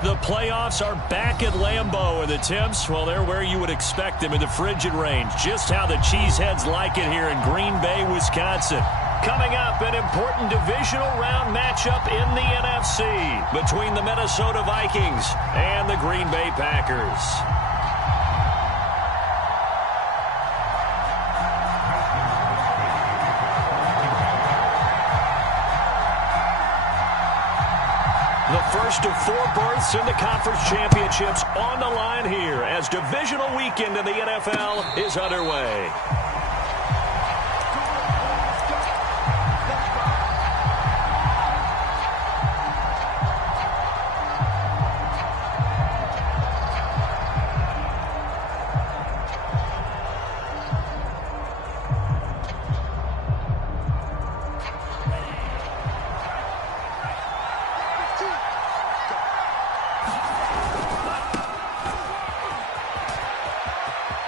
The playoffs are back at Lambeau, and the temps, well, they're where you would expect them in the frigid range. Just how the Cheeseheads like it here in Green Bay, Wisconsin. Coming up, an important divisional round matchup in the NFC between the Minnesota Vikings and the Green Bay Packers. The first of 4 berths in the conference championships on the line here as divisional weekend in the NFL is underway.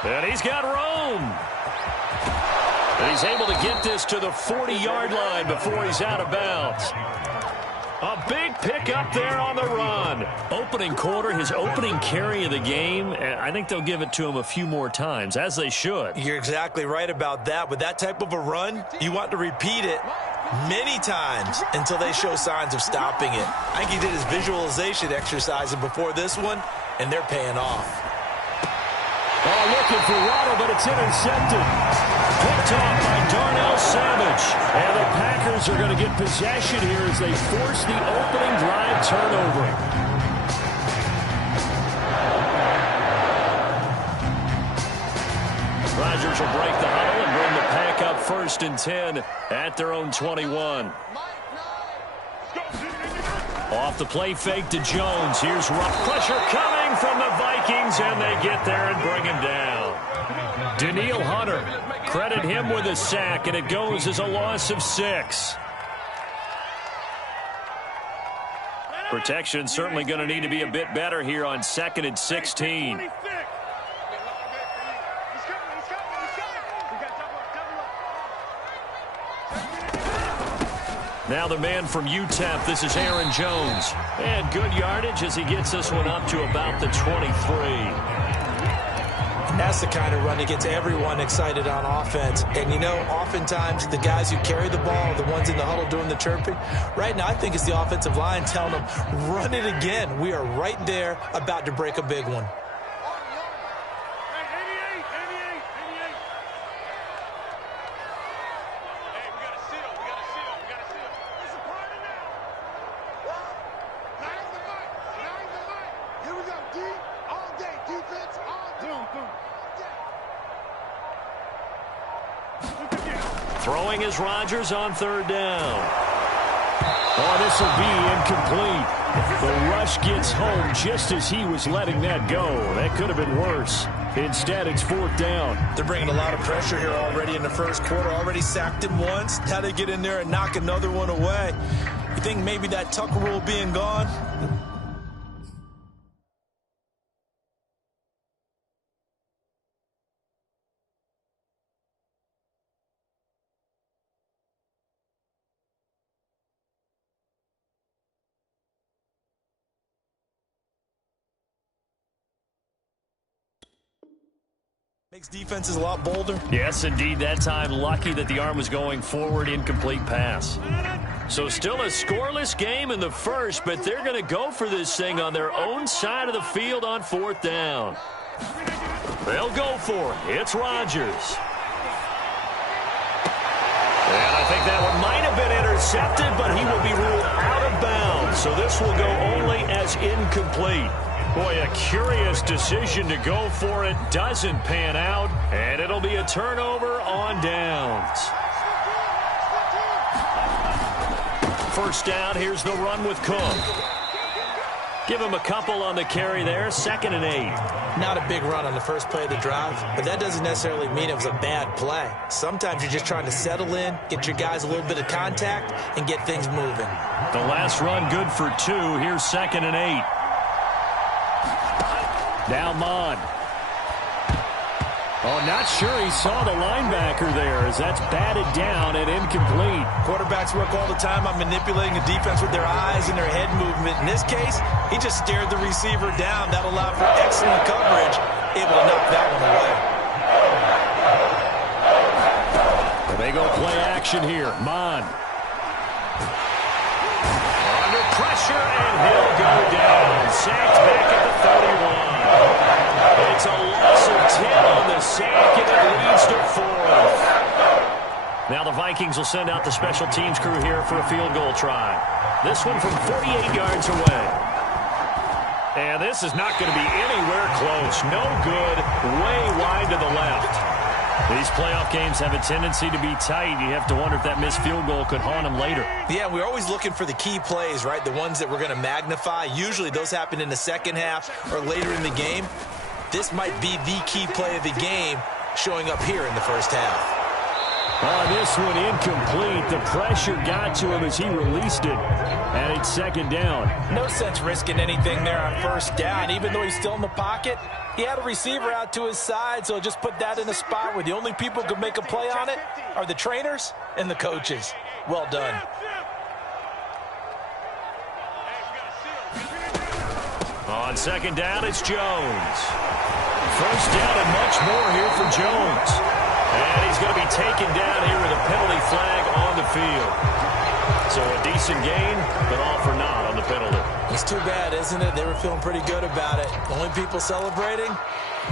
And he's got room. And he's able to get this to the 40-yard line before he's out of bounds. A big pickup there on the run. Opening quarter, his opening carry of the game, and I think they'll give it to him a few more times, as they should. You're exactly right about that. With that type of a run, you want to repeat it many times until they show signs of stopping it. I think he did his visualization exercise before this one, and they're paying off. Oh, looking for Waddle, but it's intercepted. Picked off by Darnell Savage. And the Packers are going to get possession here as they force the opening drive turnover. Rodgers will break the huddle and bring the Pack up 1st and 10 at their own 21. Off the play fake to Jones. Here's rough pressure coming from the Vikings, and they get there and bring him down. Danielle Hunter, credit him with a sack, and it goes as a loss of 6. Protection certainly going to need to be a bit better here on 2nd and 16. Now the man from UTEP, this is Aaron Jones. And good yardage as he gets this one up to about the 23. That's the kind of run that gets everyone excited on offense. And, you know, oftentimes the guys who carry the ball are the ones in the huddle doing the chirping. Right now, I think it's the offensive line telling them, run it again. We are right there about to break a big one. Throwing is Rodgers on 3rd down. Oh, this will be incomplete. The rush gets home just as he was letting that go. That could have been worse. Instead, it's 4th down. They're bringing a lot of pressure here already in the first quarter. Already sacked him once. Now they get in there and knock another one away. You think maybe that Tucker rule being gone? Makes defenses a lot bolder. Yes, indeed. That time, lucky that the arm was going forward. Incomplete pass. So still a scoreless game in the first, but they're going to go for this thing on their own side of the field on 4th down. They'll go for it. It's Rodgers. And I think that one might have been intercepted, but he will be ruled out of bounds. So this will go only as incomplete. Boy, a curious decision to go for it. Doesn't pan out, and it'll be a turnover on downs. 1st down, here's the run with Cook. Give him a couple on the carry there, 2nd and 8. Not a big run on the first play of the drive, but that doesn't necessarily mean it was a bad play. Sometimes you're just trying to settle in, get your guys a little bit of contact, and get things moving. The last run good for 2. Here's 2nd and 8. Now Mond. Oh, not sure he saw the linebacker there as that's batted down and incomplete. Quarterbacks work all the time on manipulating the defense with their eyes and their head movement. In this case, he just stared the receiver down. That allowed for excellent coverage, able to knock that one away. They go play action here. Mon. Under pressure, and he'll go down. Sacked back at the 31. It's a loss of 10 on the sack, and it leads to 4th. Now the Vikings will send out the special teams crew here for a field goal try. This one from 48 yards away. And this is not going to be anywhere close. No good. Way wide to the left. These playoff games have a tendency to be tight. You have to wonder if that missed field goal could haunt them later. Yeah, we're always looking for the key plays, right? The ones that we're going to magnify. Usually those happen in the second half or later in the game. This might be the key play of the game showing up here in the first half. This one incomplete. The pressure got to him as he released it. And it's second down. No sense risking anything there on first down. Even though he's still in the pocket, he had a receiver out to his side, so just put that in a spot where the only people who can make a play on it are the trainers and the coaches. Well done. On second down, it's Jones. First down and much more here for Jones. And he's going to be taken down here with a penalty flag on the field. So a decent gain, but all for naught on the penalty. It's too bad, isn't it? They were feeling pretty good about it. The only people celebrating,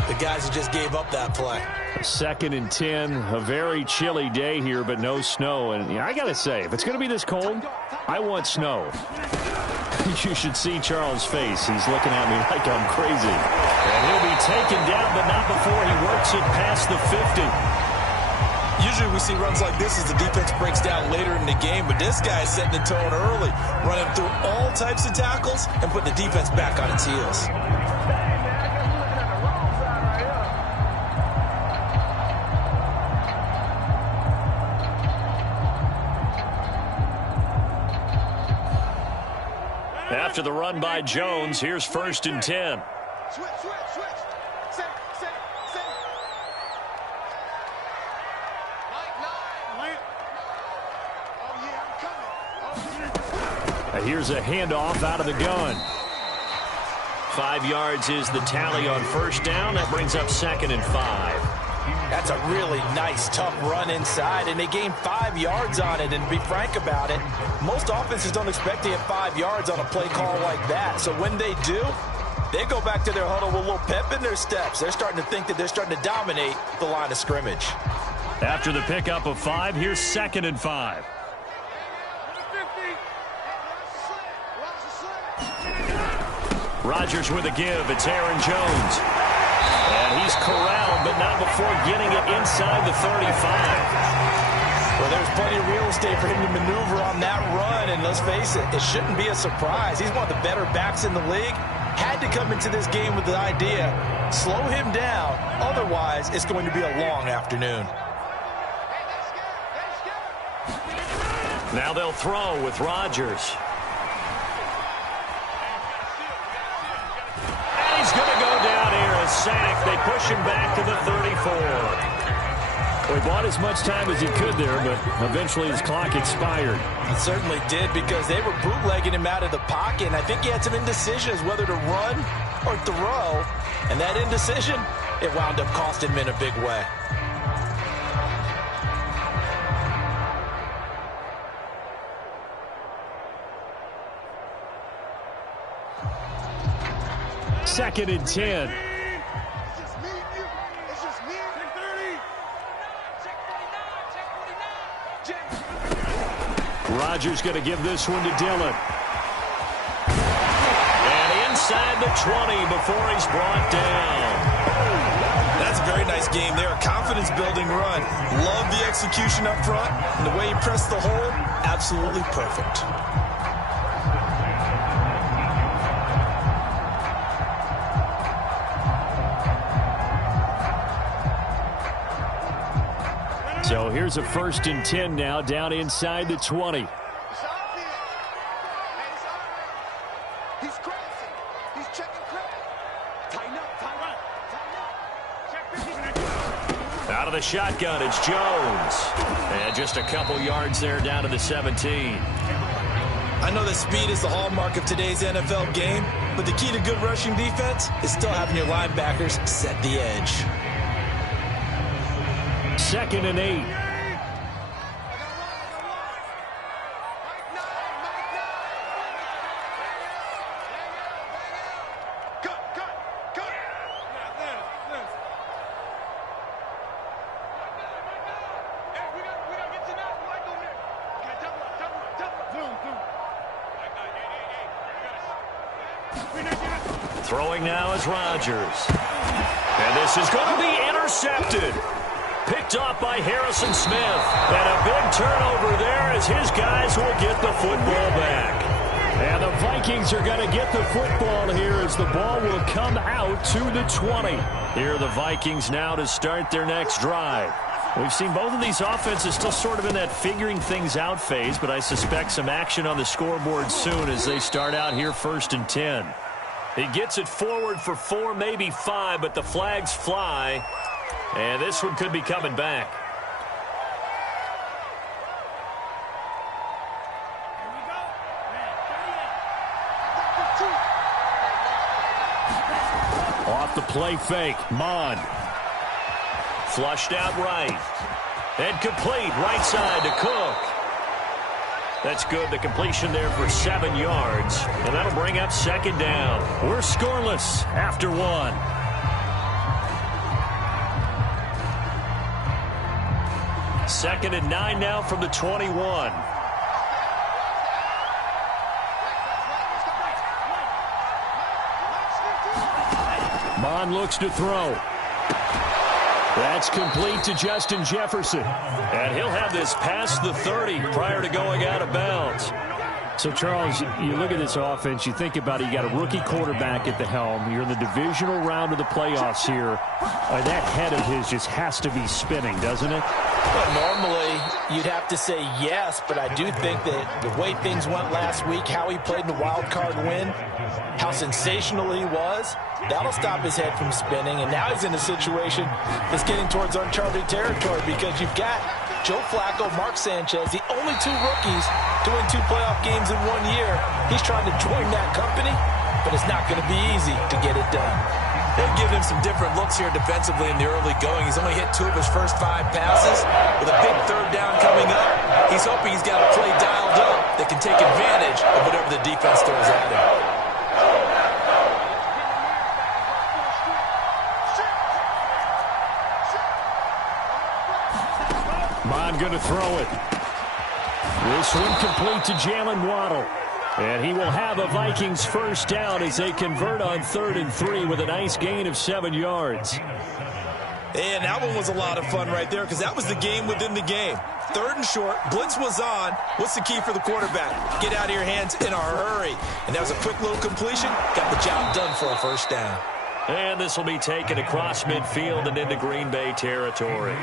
the guys who just gave up that play. 2nd and 10, a very chilly day here, but no snow. And I got to say, if it's going to be this cold, I want snow. You should see Charles' face. He's looking at me like I'm crazy. And he'll be taken down, but not before he works it past the 50. Usually we see runs like this as the defense breaks down later in the game, but this guy is setting the tone early, running through all types of tackles and putting the defense back on its heels. After the run by Jones, here's 1st and 10. Here's a handoff out of the gun. 5 yards is the tally on first down. That brings up 2nd and 5. That's a really nice, tough run inside, and they gained 5 yards on it. And to be frank about it, most offenses don't expect to get 5 yards on a play call like that. So when they do, they go back to their huddle with a little pep in their steps. They're starting to think that they're starting to dominate the line of scrimmage. After the pickup of 5, here's 2nd and 5. Rodgers with a give. It's Aaron Jones. And he's corralled, but not before getting it inside the 35. Well, there's plenty of real estate for him to maneuver on that run, and let's face it, it shouldn't be a surprise. He's one of the better backs in the league. Had to come into this game with the idea, slow him down, otherwise it's going to be a long afternoon. Now they'll throw with Rodgers. He's going to go down here, a sack. They push him back to the 34. Well, he bought as much time as he could there, but eventually his clock expired. It certainly did, because they were bootlegging him out of the pocket, and I think he had some indecisions whether to run or throw, and that indecision, it wound up costing him in a big way. Second and 10. Rodgers going to give this one to Dillon. And inside the 20 before he's brought down. That's a very nice game there. A confidence-building run. Love the execution up front. And the way he pressed the hole, absolutely perfect. So here's a 1st and 10 now, down inside the 20. He's crossing. He's checking credit. Tighten up, tighten up, tighten up. Check Out of the shotgun, it's Jones. And just a couple yards there down to the 17. I know that speed is the hallmark of today's NFL game, but the key to good rushing defense is still having your linebackers set the edge. 2nd and 8. Throwing now is Rodgers. And this is going to be intercepted. Picked off by Harrison Smith. And a big turnover there as his guys will get the football back. And the Vikings are going to get the football here as the ball will come out to the 20. Here are the Vikings now to start their next drive. We've seen both of these offenses still sort of in that figuring things out phase, but I suspect some action on the scoreboard soon as they start out here 1st and 10. He gets it forward for 4, maybe 5, but the flags fly. And this one could be coming back. Off the play fake, Mon. Flushed out right. And complete right side to Cook. That's good. The completion there for 7 yards. And that'll bring up 2nd down. We're scoreless after 1. 2nd and 9 now from the 21. Mon looks to throw. That's complete to Justin Jefferson. And he'll have this past the 30 prior to going out of bounds. So, Charles, you look at this offense, you think about it, you got a rookie quarterback at the helm. You're in the divisional round of the playoffs here. That head of his just has to be spinning, doesn't it? Well, normally, you'd have to say yes, but I do think that the way things went last week, how he played in the wild card win, how sensational he was, that'll stop his head from spinning. And now he's in a situation that's getting towards uncharted territory because you've got Joe Flacco, Mark Sanchez, the only 2 rookies to win 2 playoff games in 1 year. He's trying to join that company, but it's not going to be easy to get it done. They've given him some different looks here defensively in the early going. He's only hit 2 of his first 5 passes. With a big 3rd down coming up, he's hoping he's got a play dialed up that can take advantage of whatever the defense throws at him. Mon going to throw it. This one complete to Jalen Waddle. And he will have a Vikings 1st down as they convert on 3rd and 3 with a nice gain of 7 yards. And that one was a lot of fun right there because that was the game within the game. 3rd and short, blitz was on. What's the key for the quarterback? Get out of your hands in a hurry. And that was a quick little completion. Got the job done for a 1st down. And this will be taken across midfield and into Green Bay territory.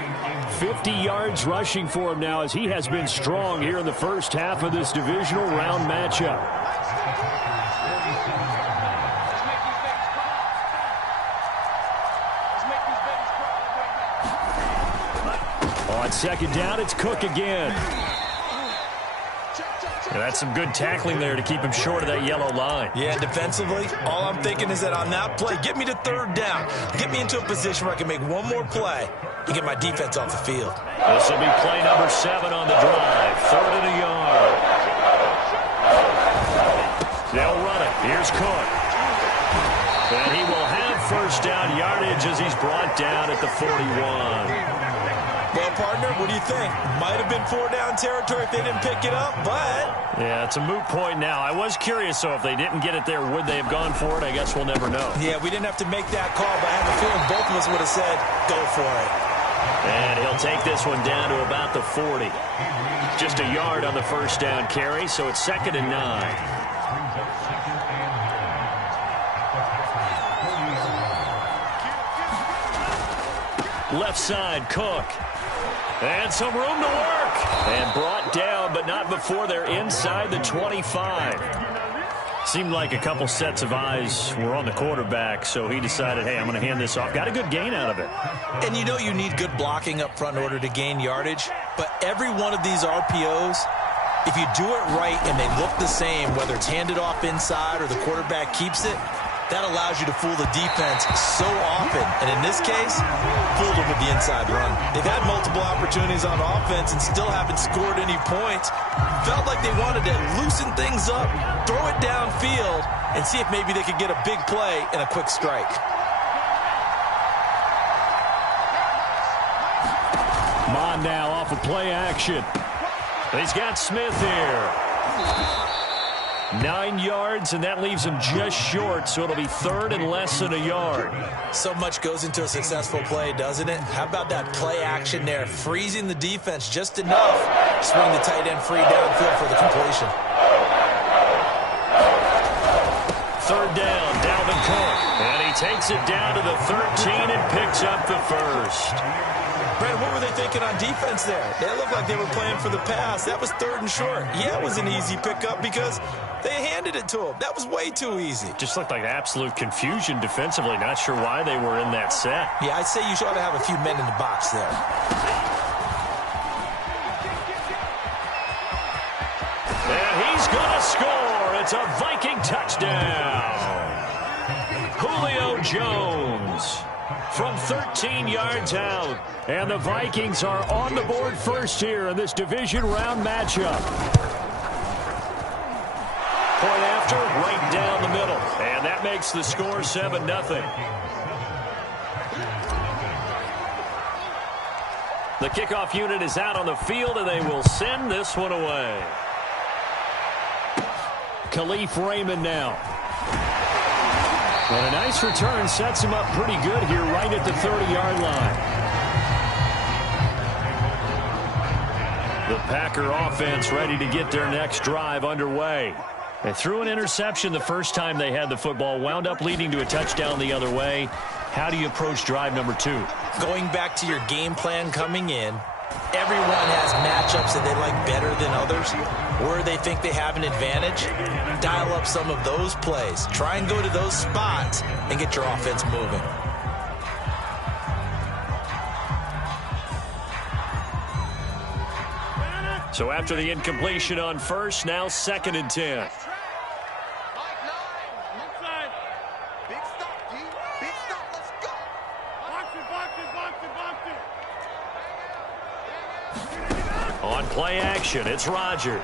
50 yards rushing for him now as he has been strong here in the first half of this divisional round matchup. On 2nd down, it's Cook again. And that's some good tackling there to keep him short of that yellow line. Yeah, defensively, all I'm thinking is that on that play, get me to 3rd down. Get me into a position where I can make one more play and get my defense off the field. This will be play number 7 on the drive. 3rd and a yard. They'll run it. Here's Cook. And he will have 1st down yardage as he's brought down at the 41. Well, partner, what do you think? Might have been 4-down territory if they didn't pick it up, but... Yeah, it's a moot point now. I was curious, so if they didn't get it there, would they have gone for it? I guess we'll never know. Yeah, we didn't have to make that call, but I have a feeling both of us would have said, go for it. And he'll take this one down to about the 40. Just a yard on the 1st down carry, so it's 2nd and 9. Left side, Cook. And some room to work. And brought down, but not before they're inside the 25. Seemed like a couple sets of eyes were on the quarterback, so he decided, hey, I'm going to hand this off. Got a good gain out of it. And you know you need good blocking up front in order to gain yardage, but every one of these RPOs, if you do it right and they look the same, whether it's handed off inside or the quarterback keeps it, that allows you to fool the defense so often. And in this case, fooled them with the inside run. They've had multiple opportunities on offense and still haven't scored any points. Felt like they wanted to loosen things up, throw it downfield, and see if maybe they could get a big play and a quick strike. Mon now off of play action. He's got Smith here. 9 yards, and that leaves him just short, so it'll be third and less than a yard. So much goes into a successful play, doesn't it? How about that play action there, freezing the defense just enough, swing the tight end free downfield for the completion. Third down, Dalvin Cook, and he takes it down to the 13 and picks up the first. Brad, what were they thinking on defense there? They looked like they were playing for the pass. That was third and short. Yeah, it was an easy pickup because they handed it to him. That was way too easy. Just looked like absolute confusion defensively. Not sure why they were in that set. Yeah, I'd say you ought to have a few men in the box there. And he's going to score. It's a Viking touchdown. Julio Jones from 13 yards out. And the Vikings are on the board first here in this division round matchup. Point after, right down the middle. And that makes the score 7-0. The kickoff unit is out on the field, and they will send this one away. Khalif Raymond now. And a nice return sets him up pretty good here right at the 30-yard line. The Packer offense ready to get their next drive underway. They threw an interception the first time they had the football, wound up leading to a touchdown the other way. How do you approach drive number 2? Going back to your game plan coming in, everyone has matchups that they like better than others. Where they think they have an advantage, dial up some of those plays. Try and go to those spots and get your offense moving. So after the incompletion on first, now 2nd and 10. On play action, it's Rodgers.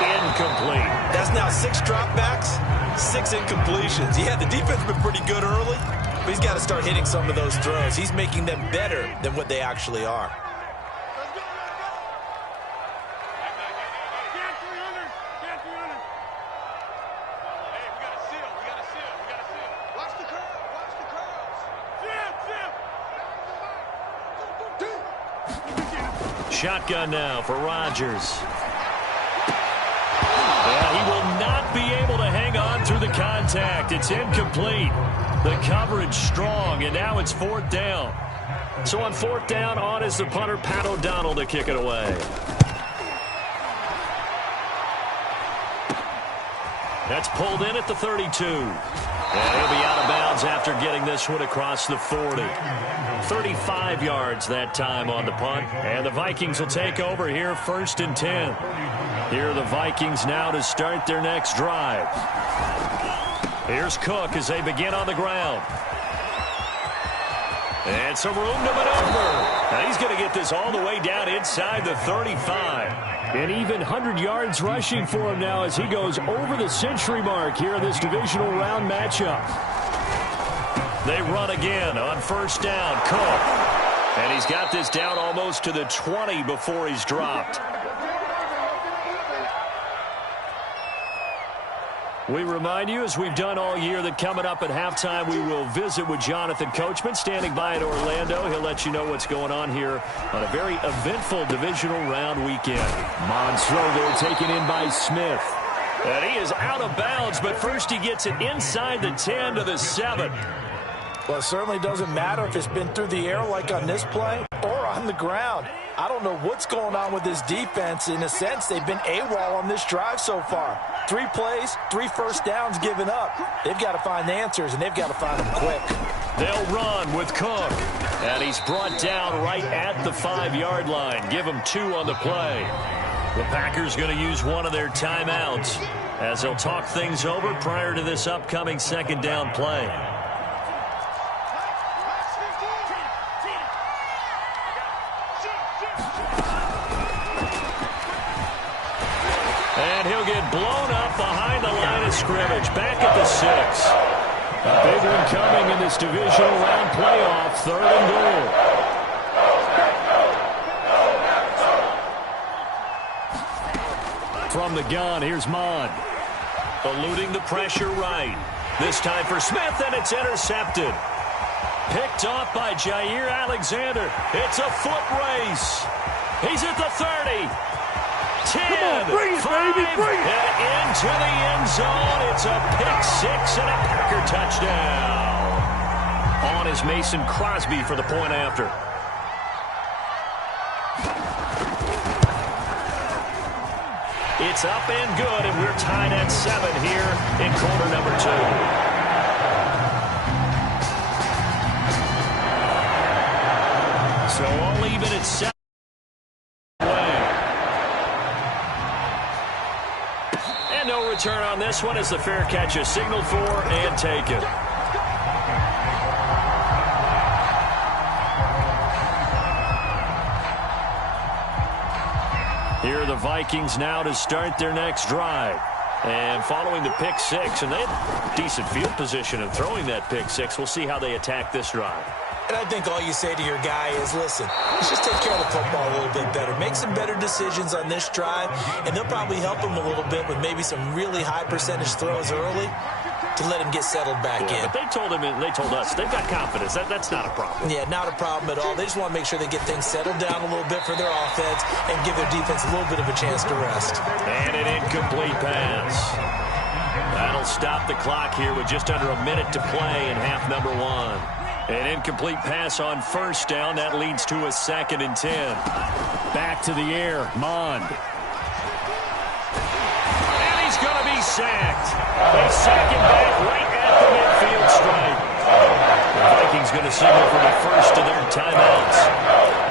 Incomplete. That's now 6 dropbacks, 6 incompletions. Yeah, the defense has been pretty good early, but he's got to start hitting some of those throws. He's making them better than what they actually are. Shotgun now for Rodgers. Yeah, he will not be able to hang on through the contact. It's incomplete. The coverage strong, and now it's 4th down. So on 4th down, on is the punter, Pat O'Donnell, to kick it away. That's pulled in at the 32. And he'll be out of bounds after getting this one across the 40. 35 yards that time on the punt. And the Vikings will take over here 1st and 10. Here are the Vikings now to start their next drive. Here's Cook as they begin on the ground. And some room to maneuver. Now he's going to get this all the way down inside the 35. And even 100 yards rushing for him now as he goes over the century mark here in this divisional round matchup. They run again on 1st down. Cook. And he's got this down almost to the 20 before he's dropped. We remind you, as we've done all year, that coming up at halftime, we will visit with Jonathan Coachman, standing by in Orlando. He'll let you know what's going on here on a very eventful divisional round weekend. Monroe there taken in by Smith. And he is out of bounds, but first he gets it inside the 10 to the 7. Well, it certainly doesn't matter if it's been through the air like on this play or on the ground. I don't know what's going on with this defense. In a sense, they've been AWOL on this drive so far. 3 plays, 3 first downs given up. They've got to find answers, and they've got to find them quick. They'll run with Cook. And he's brought down right at the 5-yard line. Give him 2 on the play. The Packers going to use one of their timeouts as they'll talk things over prior to this upcoming second down play. And he'll get blown up behind the line of scrimmage. Back at the 6. A big one coming in this divisional round playoff. 3rd and goal. From the gun, here's Mond. Eluding the pressure right. This time for Smith, and it's intercepted. Picked off by Jair Alexander. It's a foot race. He's at the 30. 10, on, bring it, 5, baby, bring it. And into the end zone. It's a pick-6 and a Packer touchdown. On is Mason Crosby for the point after. It's up and good, and we're tied at 7 here in quarter number 2. So all even at 7. No return on this one as the fair catch is signaled for and taken. Here are the Vikings now to start their next drive. And following the pick 6, and they had decent field position of throwing that pick 6. We'll see how they attack this drive. And I think all you say to your guy is, listen, let's just take care of the football a little bit better. Make some better decisions on this drive, and they'll probably help him a little bit with maybe some really high percentage throws early to let him get settled back in. But they told him, and they told us, they've got confidence. That's not a problem. Yeah, not a problem at all. They just want to make sure they get things settled down a little bit for their offense and give their defense a little bit of a chance to rest. And an incomplete pass. That'll stop the clock here with just under a minute to play in half number 1. An incomplete pass on first down. That leads to a 2nd and 10. Back to the air. Mond. And he's going to be sacked. They sack him back right at the midfield stripe. The Vikings going to signal for the first of their timeouts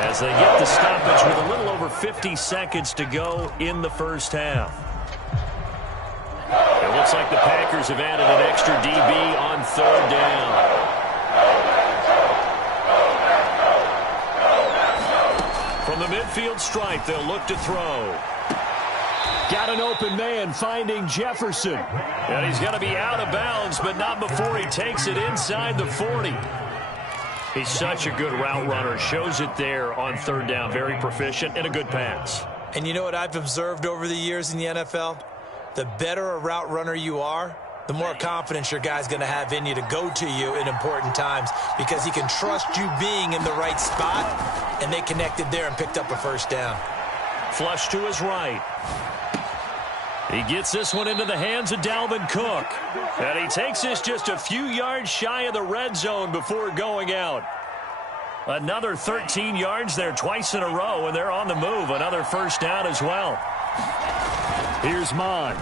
as they get the stoppage with a little over 50 seconds to go in the first half. It looks like the Packers have added an extra DB on 3rd down. From the midfield stripe, they'll look to throw. Got an open man finding Jefferson. And he's going to be out of bounds, but not before he takes it inside the 40. He's such a good route runner. Shows it there on 3rd down. Very proficient and a good pass. And you know what I've observed over the years in the NFL? The better a route runner you are, the more confidence your guy's going to have in you to go to you in important times because he can trust you being in the right spot, and they connected there and picked up a first down. Flush to his right. He gets this one into the hands of Dalvin Cook. And he takes this just a few yards shy of the red zone before going out. Another 13 yards there twice in a row, and they're on the move. Another first down as well. Here's Mond.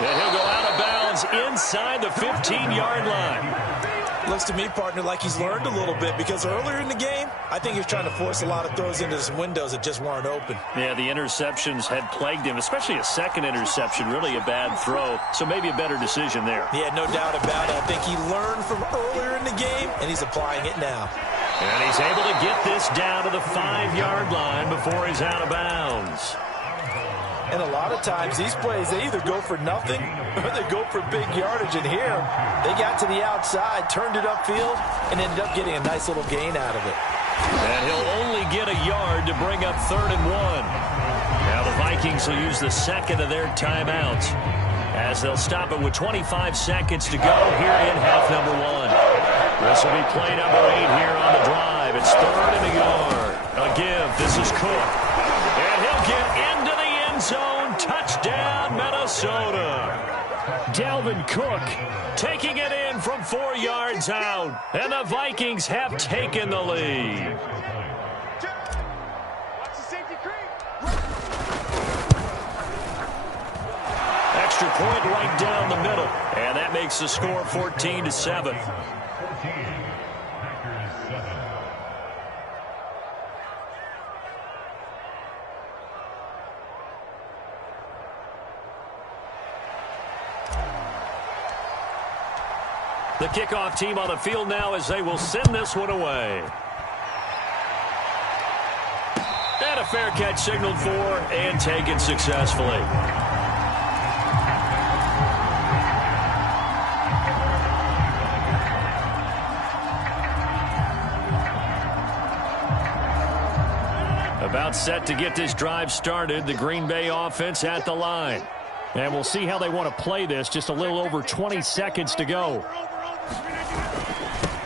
And he'll go out of bounds inside the 15-yard line. Looks to me, partner, like he's learned a little bit because earlier in the game, I think he was trying to force a lot of throws into some windows that just weren't open. Yeah, the interceptions had plagued him, especially a second interception, really a bad throw. So maybe a better decision there. Yeah, no doubt about it. I think he learned from earlier in the game, and he's applying it now. And he's able to get this down to the 5-yard line before he's out of bounds. And a lot of times, these plays, they either go for nothing or they go for big yardage. And here, they got to the outside, turned it upfield, and ended up getting a nice little gain out of it. And he'll only get a yard to bring up 3rd and 1. Now the Vikings will use the second of their timeouts as they'll stop it with 25 seconds to go here in half number 1. This will be play number 8 here on the drive. It's 3rd and a yard. A give. This is Cook. And he'll get into the end zone. Touchdown, Minnesota. Dalvin Cook taking it in from 4 yards out. And the Vikings have taken the lead. Extra point right down the middle. And that makes the score 14-7. The kickoff team on the field now as they will send this one away. And a fair catch signaled for and taken successfully. About set to get this drive started. The Green Bay offense at the line. And we'll see how they want to play this. Just a little over 20 seconds to go.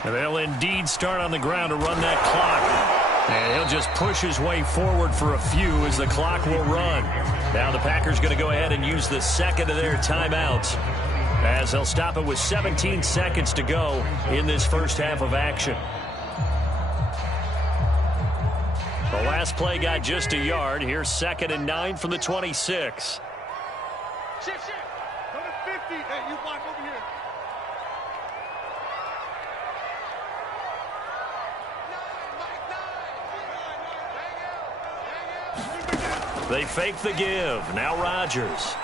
And they'll indeed start on the ground to run that clock. And he'll just push his way forward for a few as the clock will run. Now the Packers going to go ahead and use the second of their timeouts as they'll stop it with 17 seconds to go in this first half of action. The last play got just a yard. Here's 2nd and 9 from the 26. Shift. Go to 50. Hey, you block over here. They fake the give. Now Rodgers.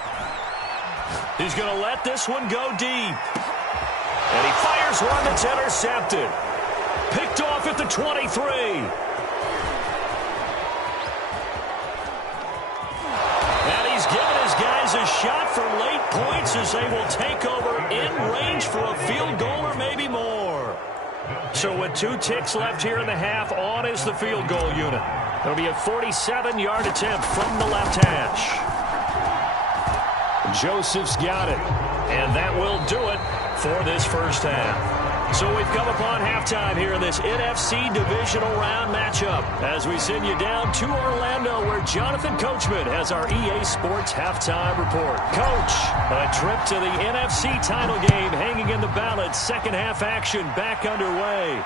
He's going to let this one go deep. And he fires one that's intercepted. Picked off at the 23. A shot for late points as they will take over in range for a field goal or maybe more. So with 2 ticks left here in the half, on is the field goal unit. It'll be a 47-yard attempt from the left hash. Joseph's got it, and that will do it for this first half. So we've come upon halftime here in this NFC divisional round matchup as we send you down to Orlando where Jonathan Coachman has our EA Sports halftime report. Coach, a trip to the NFC title game hanging in the balance. Second half action back underway.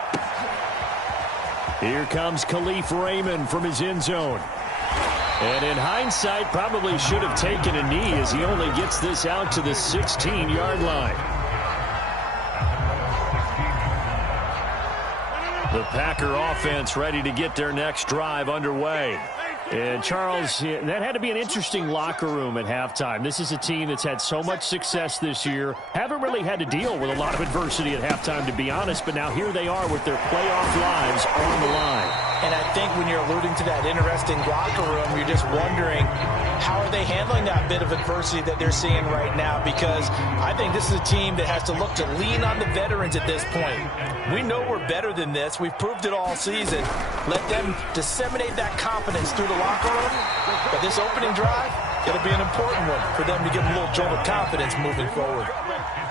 Here comes Khalif Raymond from his end zone. And in hindsight, probably should have taken a knee as he only gets this out to the 16-yard line. The Packer offense ready to get their next drive underway. And, Charles, that had to be an interesting locker room at halftime. This is a team that's had so much success this year. Haven't really had to deal with a lot of adversity at halftime, to be honest. But now here they are with their playoff lives on the line. And I think when you're alluding to that interesting locker room, you're just wondering, how are they handling that bit of adversity that they're seeing right now? Because I think this is a team that has to look to lean on the veterans at this point. We know we're better than this. We've proved it all season. Let them disseminate that confidence through the locker room. But this opening drive, it'll be an important one for them to get a little jolt of confidence moving forward.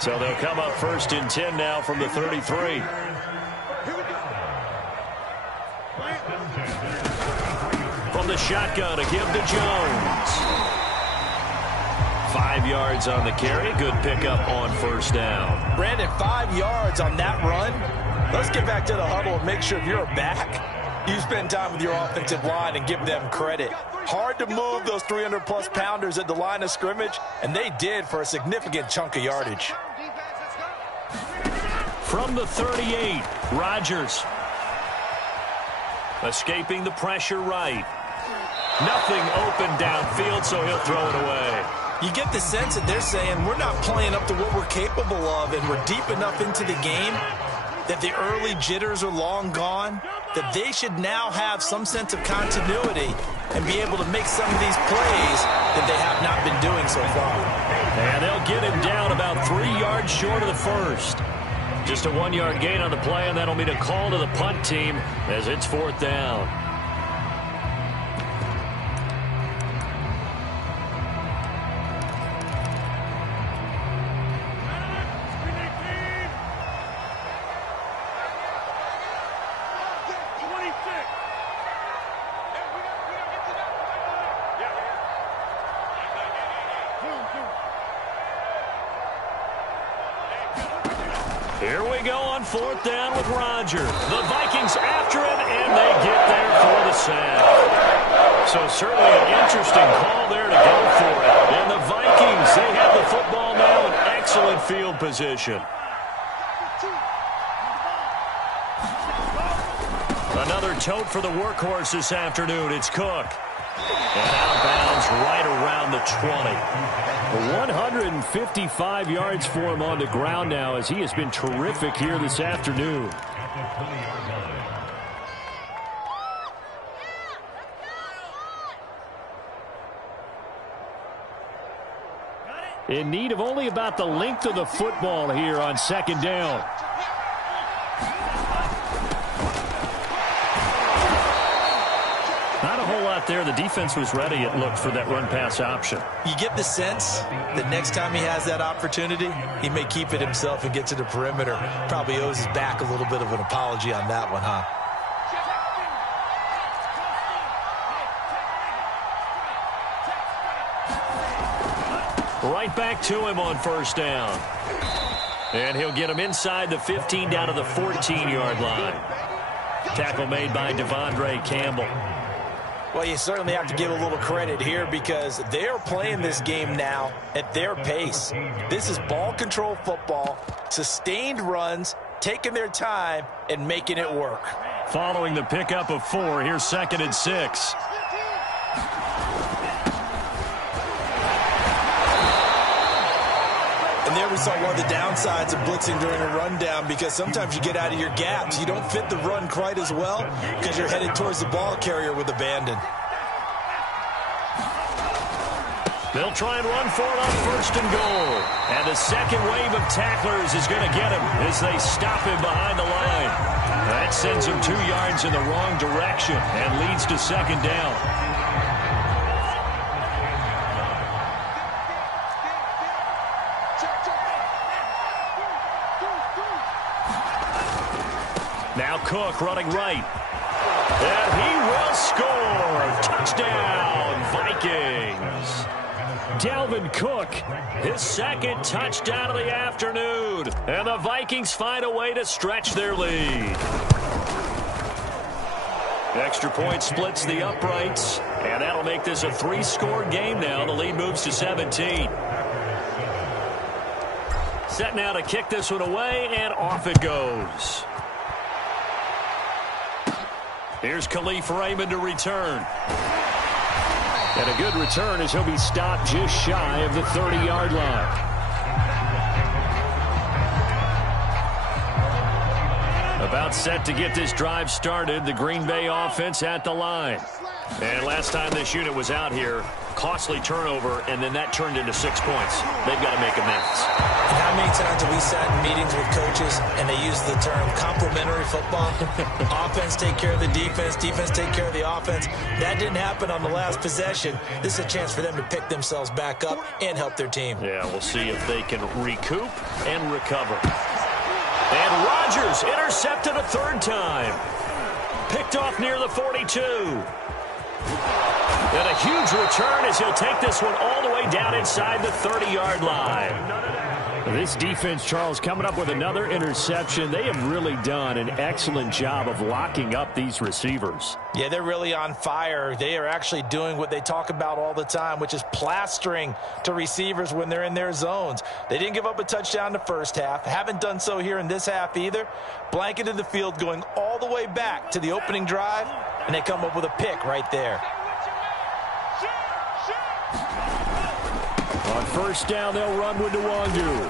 So they'll come up 1st and 10 now from the 33. From the shotgun, a give to Jones. 5 yards on the carry. Good pickup on first down. Brandon, 5 yards on that run. Let's get back to the huddle and make sure if you're back, you spend time with your offensive line and give them credit. Hard to move those 300-plus pounders at the line of scrimmage, and they did for a significant chunk of yardage. From the 38, Rodgers. Escaping the pressure right. Nothing open downfield, so he'll throw it away. You get the sense that they're saying we're not playing up to what we're capable of, and we're deep enough into the game that the early jitters are long gone, that they should now have some sense of continuity and be able to make some of these plays that they have not been doing so far. And they'll get him down about 3 yards short of the first. Just a 1-yard gain on the play, and that'll mean a call to the punt team as it's 4th down. go on 4th down with Rodgers. The Vikings after it, and they get there for the sack. So certainly an interesting call there to go for it. And the Vikings, they have the football now in excellent field position. Another tote for the workhorse this afternoon. It's Cook. And out of bounds right around the 20. 155 yards for him on the ground now as he has been terrific here this afternoon. In need of only about the length of the football here on 2nd down. Not a whole lot there. The defense was ready, it looked, for that run-pass option. You get the sense that next time he has that opportunity, he may keep it himself and get to the perimeter. Probably owes his back a little bit of an apology on that one, huh? Right back to him on 1st down. And he'll get him inside the 15 down to the 14-yard line. Tackle made by Devondre Campbell. Well, you certainly have to give a little credit here because they are playing this game now at their pace. This is ball control football, sustained runs, taking their time, and making it work. Following the pickup of 4, here's 2nd and 6. And there we saw one of the downsides of blitzing during a rundown because sometimes you get out of your gaps. You don't fit the run quite as well because you're headed towards the ball carrier with abandon. They'll try and run for it on 1st and goal. And the second wave of tacklers is going to get him as they stop him behind the line. That sends him 2 yards in the wrong direction and leads to 2nd down. Now Cook running right. And he will score. Touchdown, Vikings. Dalvin Cook, his 2nd touchdown of the afternoon. And the Vikings find a way to stretch their lead. Extra point splits the uprights. And that'll make this a 3-score game now. The lead moves to 17. Set now to kick this one away, and off it goes. Here's Khalif Raymond to return. And a good return as he'll be stopped just shy of the 30-yard line. About set to get this drive started. The Green Bay offense at the line. And last time this unit was out here, costly turnover, and then that turned into 6 points. They've got to make amends. And how many times have we sat in meetings with coaches and they use the term complementary football? Offense take care of the defense, defense take care of the offense. That didn't happen on the last possession. This is a chance for them to pick themselves back up and help their team. Yeah, we'll see if they can recoup and recover. And Rodgers intercepted a 3rd time. Picked off near the 42. And a huge return as he'll take this one all the way down inside the 30-yard line. This defense, Charles, coming up with another interception. They have really done an excellent job of locking up these receivers. Yeah, they're really on fire. They are actually doing what they talk about all the time, which is plastering to receivers when they're in their zones. They didn't give up a touchdown the first half. Haven't done so here in this half either. Blanketed the field going all the way back to the opening drive, and they come up with a pick right there. On 1st down, they'll run with Nwangu.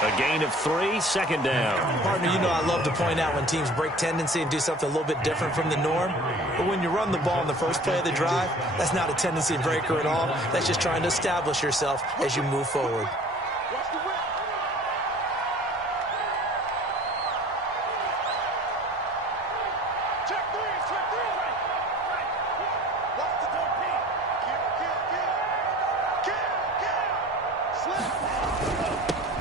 A gain of 3, 2nd down. Partner, you know I love to point out when teams break tendency and do something a little bit different from the norm. But when you run the ball in the first play of the drive, that's not a tendency breaker at all. That's just trying to establish yourself as you move forward.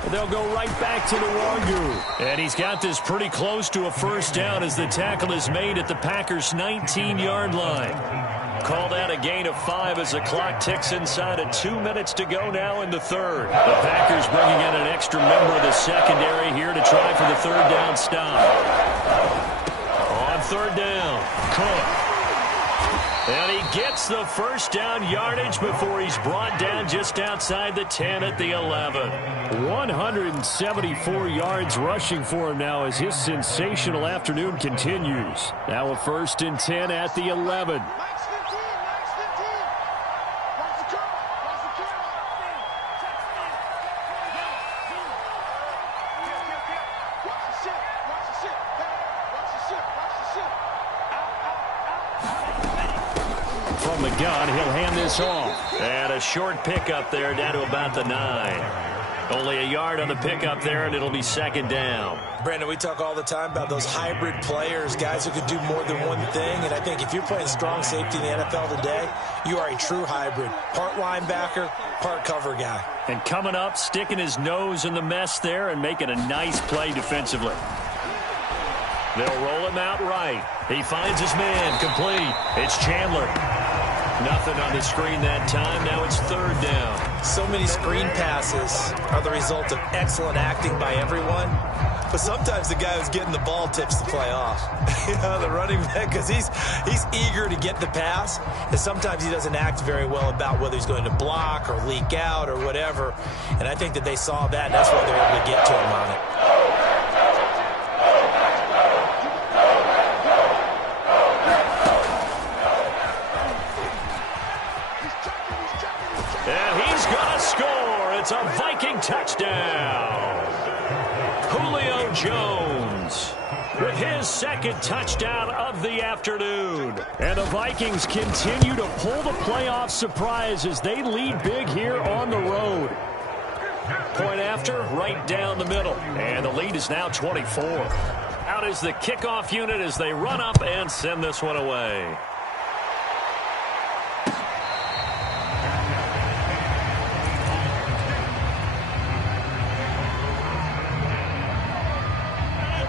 They'll go right back to Nwangu. And he's got this pretty close to a 1st down as the tackle is made at the Packers' 19-yard line. Call that a gain of 5 as the clock ticks inside of 2 minutes to go now in the third. The Packers bringing in an extra member of the secondary here to try for the third down stop. On third down, Cook. And he gets the first down yardage before he's brought down just outside the 10 at the 11. 174 yards rushing for him now as his sensational afternoon continues. Now a 1st and 10 at the 11. From the gun, he'll hand this off. And a short pickup there down to about the 9. Only a yard on the pickup there, and it'll be 2nd down. Brandon, we talk all the time about those hybrid players, guys who can do more than one thing. And I think if you're playing strong safety in the NFL today, you are a true hybrid. Part linebacker, part cover guy. And coming up, sticking his nose in the mess there and making a nice play defensively. They'll roll him out right. He finds his man, complete. It's Chandler. Nothing on the screen that time. Now it's 3rd down. So many screen passes are the result of excellent acting by everyone. But sometimes the guy who's getting the ball tips the play off. You know, the running back, because he's eager to get the pass. And sometimes he doesn't act very well about whether he's going to block or leak out or whatever. And I think that they saw that, and that's why they're able to get to him on it. It's a Viking touchdown. Julio Jones with his 2nd touchdown of the afternoon. And the Vikings continue to pull the playoff surprise as they lead big here on the road. Point after, right down the middle. And the lead is now 24. Out is the kickoff unit as they run up and send this one away.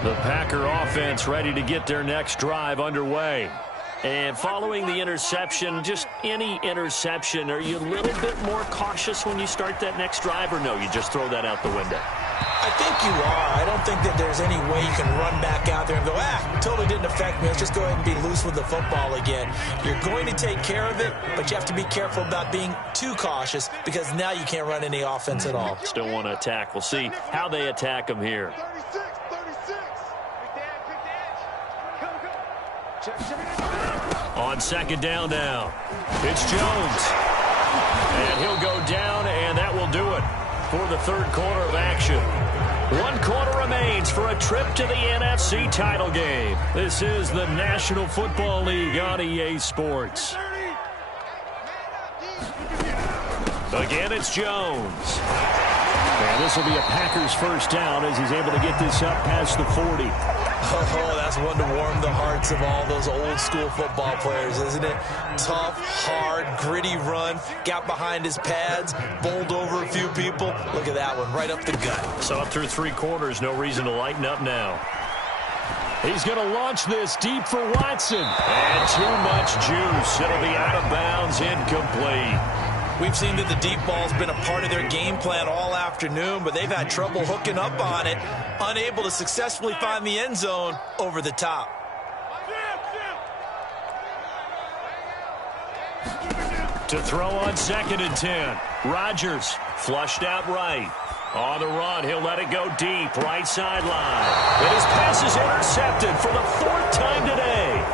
The Packer offense ready to get their next drive underway. And following the interception, just any interception, are you a little bit more cautious when you start that next drive, or no, you just throw that out the window? I think you are. I don't think that there's any way you can run back out there and go, totally didn't affect me. Let's just go ahead and be loose with the football again. You're going to take care of it, but you have to be careful about being too cautious because now you can't run any offense at all. Still want to attack. We'll see how they attack them here. On 2nd down now, it's Jones. And he'll go down, and that will do it for the 3rd quarter of action. 1 quarter remains for a trip to the NFC title game. This is the National Football League on EA Sports. Again, it's Jones. And this will be a Packers 1st down as he's able to get this up past the 40. Oh, that's one to warm the hearts of all those old-school football players, isn't it? Tough, hard, gritty run, got behind his pads, bowled over a few people. Look at that one, right up the gut. So up through 3 quarters, no reason to lighten up now. He's going to launch this deep for Watson. And too much juice. It'll be out of bounds, incomplete. We've seen that the deep ball's been a part of their game plan all afternoon, but they've had trouble hooking up on it, unable to successfully find the end zone over the top. To throw on 2nd and 10. Rodgers flushed out right. On the run, he'll let it go deep, right sideline. And his pass is intercepted for the 4th time today.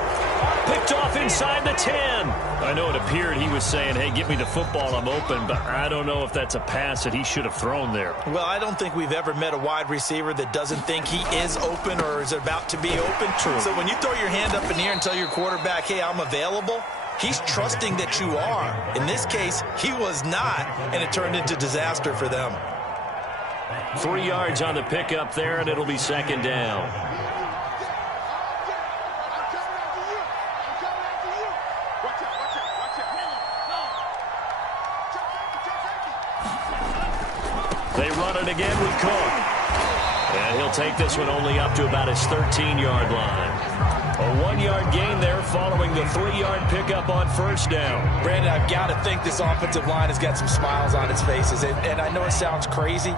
Picked off inside the 10. I know it appeared he was saying, hey, get me the football, I'm open, but I don't know if that's a pass that he should have thrown there. Well, I don't think we've ever met a wide receiver that doesn't think he is open or is about to be open. True. So when you throw your hand up in the air and tell your quarterback, hey, I'm available, he's trusting that you are. In this case, he was not, and it turned into disaster for them. 3 yards on the pickup there, and it'll be 2nd down. They run it again with Cook. And he'll take this one only up to about his 13-yard line. A 1-yard gain there following the 3-yard pickup on first down. Brandon, I've got to think this offensive line has got some smiles on its faces. And I know it sounds crazy,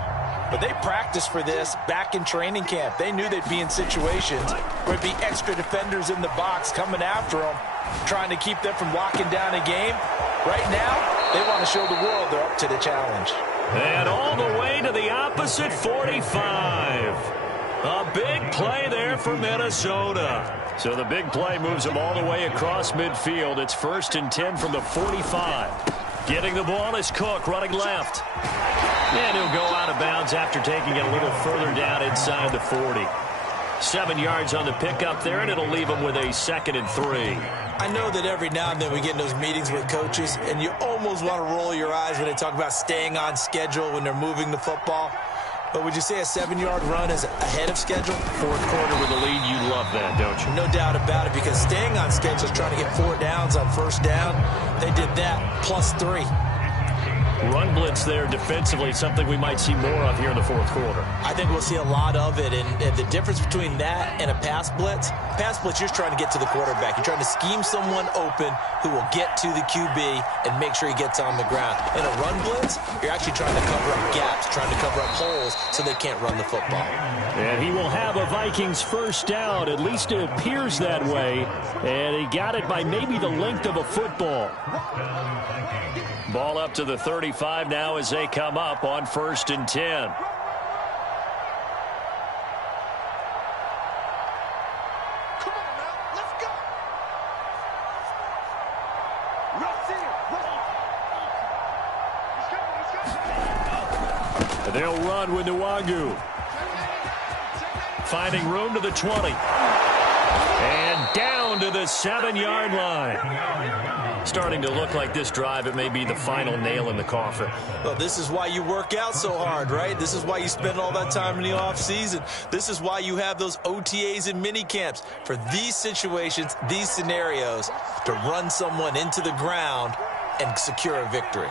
but they practiced for this back in training camp. They knew they'd be in situations where there'd be extra defenders in the box coming after them, trying to keep them from locking down a game. Right now, they want to show the world they're up to the challenge. And all the way to the opposite 45. A big play there for Minnesota. So the big play moves them all the way across midfield. It's 1st and 10 from the 45. Getting the ball is Cook running left. And he'll go out of bounds after taking it a little further down inside the 40. 7 yards on the pickup there, and it'll leave them with a 2nd and 3. I know that every now and then we get in those meetings with coaches, and you almost want to roll your eyes when they talk about staying on schedule when they're moving the football. But would you say a 7-yard run is ahead of schedule? Fourth quarter with the lead, you love that, don't you? No doubt about it, because staying on schedule is trying to get 4 downs on first down. They did that, plus 3. Run blitz there defensively, something we might see more of here in the fourth quarter. I think we'll see a lot of it, and the difference between that and a pass blitz, you're just trying to get to the quarterback. You're trying to scheme someone open who will get to the QB and make sure he gets on the ground. In a run blitz, you're actually trying to cover up gaps, trying to cover up holes so they can't run the football. And he will have a Vikings first down, at least it appears that way, and he got it by maybe the length of a football. Ball up to the 35 now as they come up on 1st and 10. They'll run with Nwangu. Finding room to the 20. And down to the 7-yard line. Starting to look like this drive, it may be the final nail in the coffin. Well, this is why you work out so hard, right? This is why you spend all that time in the offseason. This is why you have those OTAs and mini camps. For these situations, these scenarios, to run someone into the ground and secure a victory.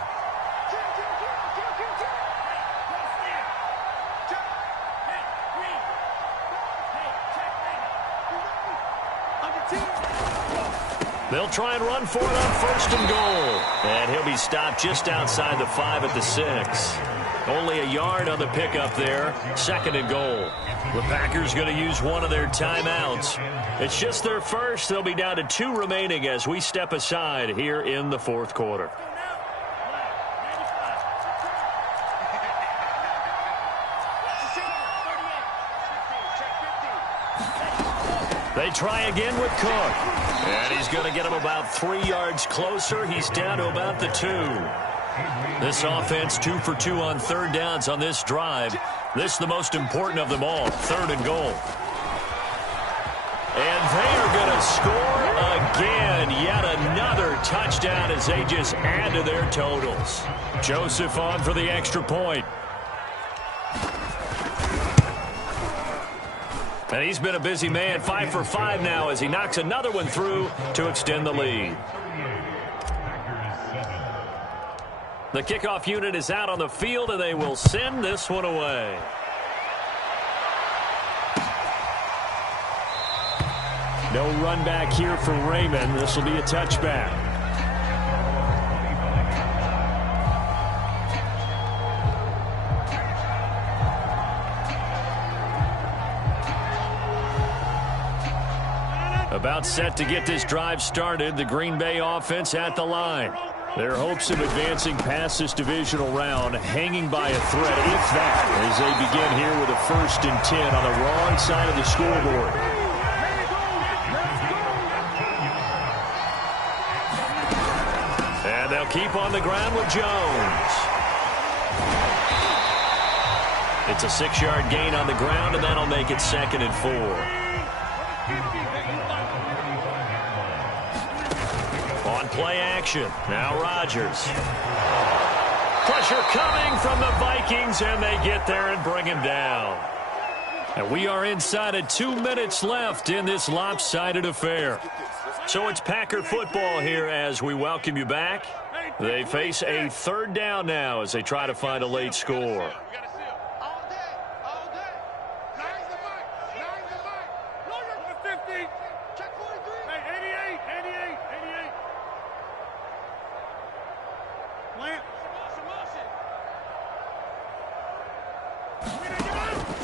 They'll try and run for it on 1st and goal. And he'll be stopped just outside the 5 at the 6. Only a yard on the pickup there. 2nd and goal. The Packers going to use one of their timeouts. It's just their first. They'll be down to 2 remaining as we step aside here in the fourth quarter. They try again with Cook. And he's going to get him about 3 yards closer. He's down to about the 2. This offense 2 for 2 on 3rd downs on this drive. This is the most important of them all, 3rd and goal. And they are going to score again. Yet another touchdown as they just add to their totals. Joseph on for the extra point. And he's been a busy man, 5 for 5 now as he knocks another one through to extend the lead. The kickoff unit is out on the field, and they will send this one away. No run back here for Raymond. This will be a touchback. About set to get this drive started. The Green Bay offense at the line. Their hopes of advancing past this divisional round hanging by a thread, if that, as they begin here with a 1st and 10 on the wrong side of the scoreboard. And they'll keep on the ground with Jones. It's a 6-yard gain on the ground, and that'll make it 2nd and 4. On play action. Now Rodgers. Pressure coming from the Vikings, and they get there and bring him down. And we are inside of 2 minutes left in this lopsided affair. So it's Packer football here as we welcome you back. They face a 3rd down now as they try to find a late score.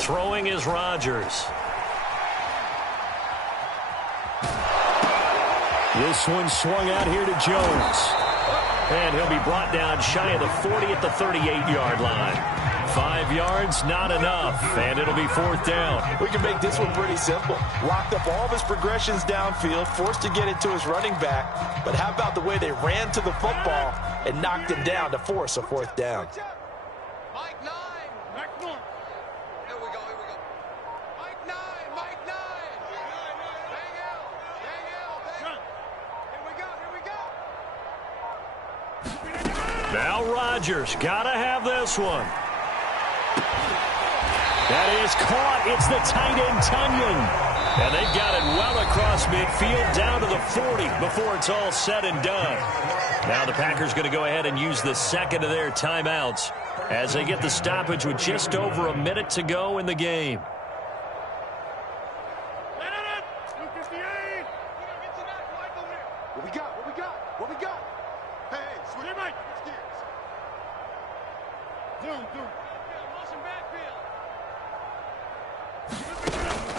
Throwing is Rodgers. This one swung out here to Jones. And he'll be brought down shy of the 40 at the 38-yard line. 5 yards, not enough, and it'll be 4th down. We can make this one pretty simple. Locked up all of his progressions downfield, forced to get it to his running back. But how about the way they ran to the football and knocked him down to force a 4th down? Mike 9. Mike 9. Here we go. Mike 9. Mike 9. Bang out. Bang out. Here we go. Now Rodgers, gotta have this one. That is caught. It's the tight end, Tunyon. And they've got it well across midfield down to the 40 before it's all said and done. Now the Packers going to go ahead and use the second of their timeouts as they get the stoppage with just over a minute to go in the game. What we got? Hey, switch. Mike. Zoom. Motion backfield.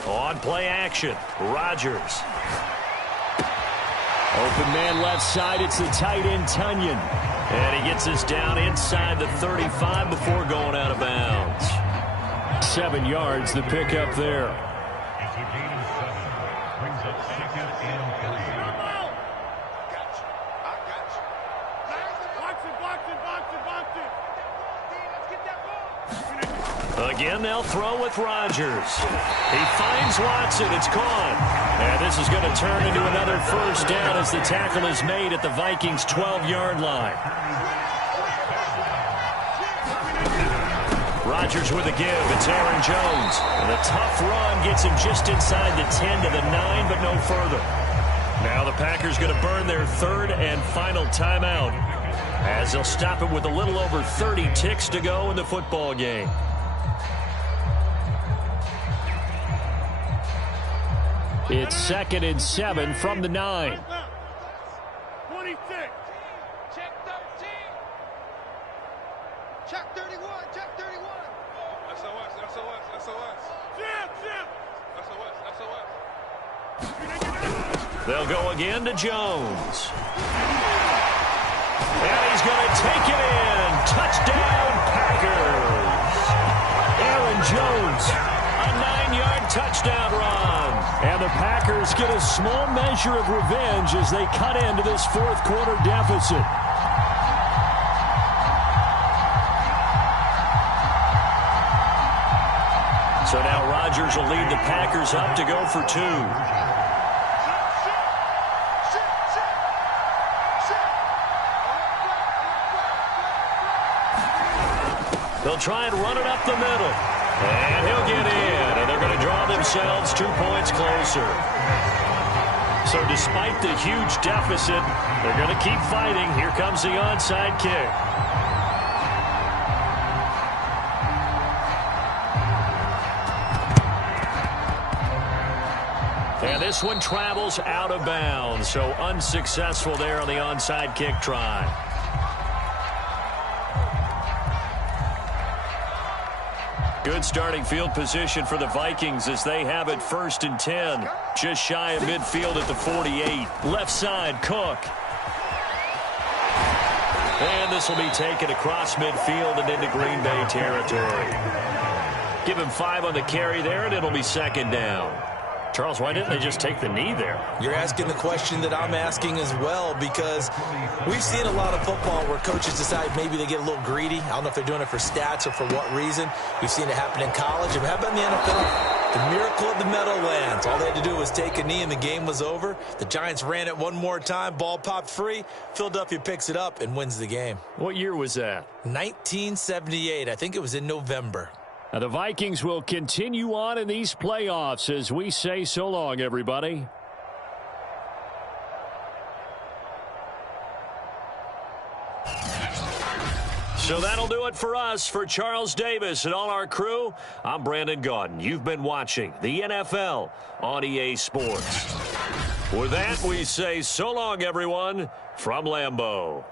On play action, Rodgers. Open man left side, it's the tight end, Tunyon. And he gets us down inside the 35 before going out of bounds. 7 yards, the pickup there. Brings up 2nd and 3. Again, they'll throw with Rodgers. He finds Watson. It's caught. And this is going to turn into another 1st down as the tackle is made at the Vikings' 12-yard line. Rodgers with a give. It's Aaron Jones. And the tough run gets him just inside the 10 to the 9, but no further. Now the Packers going to burn their 3rd and final timeout as they'll stop it with a little over 30 ticks to go in the football game. It's 2nd and 7 from the 9. 26. Check 13. Check 31. Check 31. SOS. They'll go again to Jones. And he's going to take it in. Touchdown, Packers. Aaron Jones, a 9-yard touchdown run. And the Packers get a small measure of revenge as they cut into this 4th quarter deficit. So now Rodgers will lead the Packers up to go for 2. They'll try and run it up the middle. And he'll get in. And they're going to draw themselves 2 points closer. So despite the huge deficit, they're going to keep fighting. Here comes the onside kick. And this one travels out of bounds. So unsuccessful there on the onside kick try. Good starting field position for the Vikings as they have it 1st and 10. Just shy of midfield at the 48. Left side, Cook. And this will be taken across midfield and into Green Bay territory. Give him 5 on the carry there, and it'll be 2nd down. Charles, why didn't they just take the knee there? You're asking the question that I'm asking as well, because we've seen a lot of football where coaches decide maybe they get a little greedy. I don't know if they're doing it for stats or for what reason. We've seen it happen in college. And how about in the NFL? The miracle of the Meadowlands. All they had to do was take a knee and the game was over. The Giants ran it one more time. Ball popped free. Philadelphia picks it up and wins the game. What year was that? 1978. I think it was in November. Now the Vikings will continue on in these playoffs as we say so long, everybody. So that'll do it for us. For Charles Davis and all our crew, I'm Brandon Gaudin. You've been watching the NFL on EA Sports. With that, we say so long, everyone, from Lambeau.